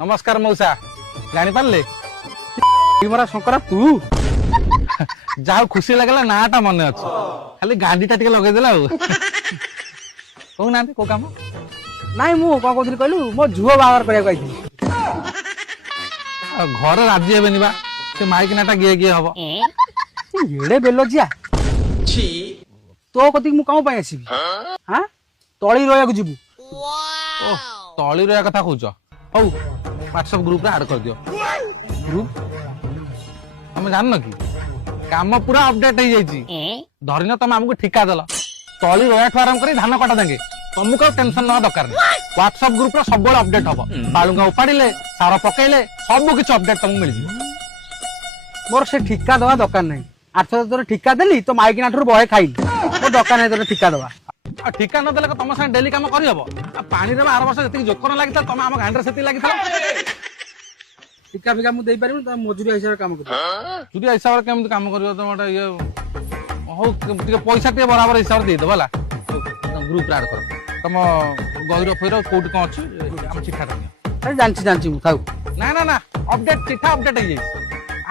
नमस्कार मौसा जानी पारले मरा शंकरा तू जहा खुशी लगला नाटा मन अच्छे खाली गाड़ी टा लगे देला कहूना को काम नाई मु कौन कहती कहलु मो झुओ बाहर करने घर राजी हेबेनि बा से माइक नाटा गे गे हबो एड़े बेलजिया तो कति मु कौन पाई आसीबी हां तळी रोया को जीवु ओ तळी रे कथा कहउछ हौ व्हाट्सएप ग्रुप रे ऐड कर दियो ग्रुप हम जान न की काम पूरा अपडेट हो जाई धरिन तुम हमको ठिका देला तळी रोया ठो आराम करी धान कटा देंगे तुमको टेंशन ना दरकार व्हाट्सएप ग्रुप रे सब अपडेट हबो बालुंगा उपाड़िले सारा पकेइले सब कुछ अपडेट तुमको मिल जी मोर से ठिका दवा दरकार नहीं आठर तोर ठिका देली तो माइक नाठर बहे खाई मो दरकार नहीं तोर ठिका दवा ठिका न देले तुम संग डेली काम करि हबो पानी रे 8 वर्ष जति जोकर लागिता तुम हम गांडर सेति लागिता ठिका फिका मु देई पारिम त मजूरी हिसाब काम कर तुरी हिसाब रे केम काम करियो तमटा ये हो टिके पैसा टिके बराबर हिसाब दे दो भला ग्रुप ऐड कर तुम गहिरो फेरो कोड को अछि हम चिठा दे अरे जानची मु थाउ ना ना ना अपडेट चिठा अपडेट हो जाई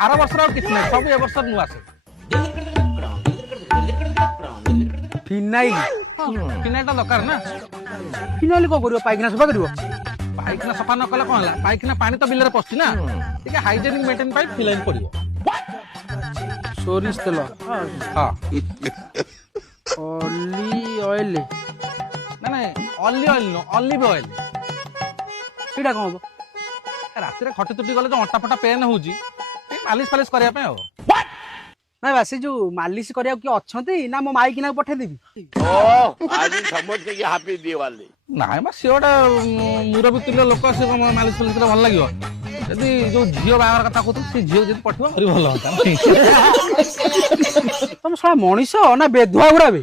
8 वर्ष रो किछ नै सब ए वर्ष नु आसे फिनाइल फिनाइलटा दरकार ना फिनाइल को करियो पाइकना सफा करियो पाइकना सफा न कले कोन हला पाइकना पानी तो बिलरे पछी ना ठीक है हाइजीनिक मेंटेन पाइ फिनाइल पड़ियो सोरिस तेल हां ओली ऑयल ना ना olive oil no olive oil सीधा कोन रात रे खटी तुटी गले जो अटा फटा पेन होउजी मालिश पालिश करिया पे हो नहीं बासी जो मालिश करिया कि अछंती ना मो माइक ना पठे देबी ओ आज समझ के ये हैप्पी दिवाली नाइ बा सेटा मुरबी तुल्य लोक से मालिश पालिश करे भल लागियो यदि जो झियो बागर कथा कहत से झियो जदि पठवा भरी भल होता तुम साला मनीष ना बेधुआ गुरा बे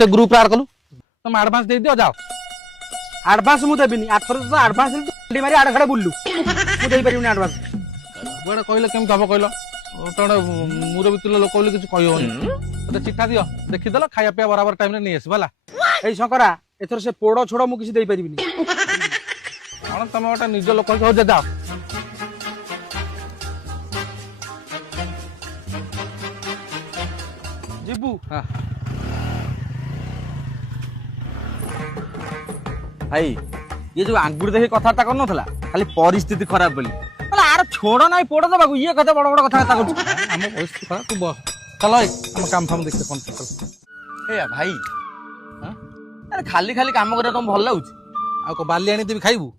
से ग्रुप ऐड कलु तुम एडवांस दे दियो जाओ एडवांस मु देबिनी आठर तो एडवांस देली मारी आड़ खड़े बुल्लू मु देई परिउनी एडवांस बड़ा कहले केम दबो कहलो तोड़ा मुरबी तुल्य लोक बोली किछ कहियो तो चिट्ठा दियो देखि देलो खाया पिया बराबर टाइम रे नै आसी भला ए शंकरा एथर से पोड़ो छोड़ो मु किछ देई परिबिनी कौन तुम गोटे निज लोक हो जाओ जीबू हाँ भाई ये जो आंगुर देखि कथाटा कर नथला खाली परिस्थिति खराब बोली अरे आर छोड़ो नाही पोड़ दबाकू ये कथा बड़ बड़ कथा कर हम परिस्थिति खराब तू बस चलो हम काम फाम देखते कौन चल ए भाई हां अरे खाली खाली काम करे तुम भल लाଗୁଛି आ को बाली आनी देबी खाइबू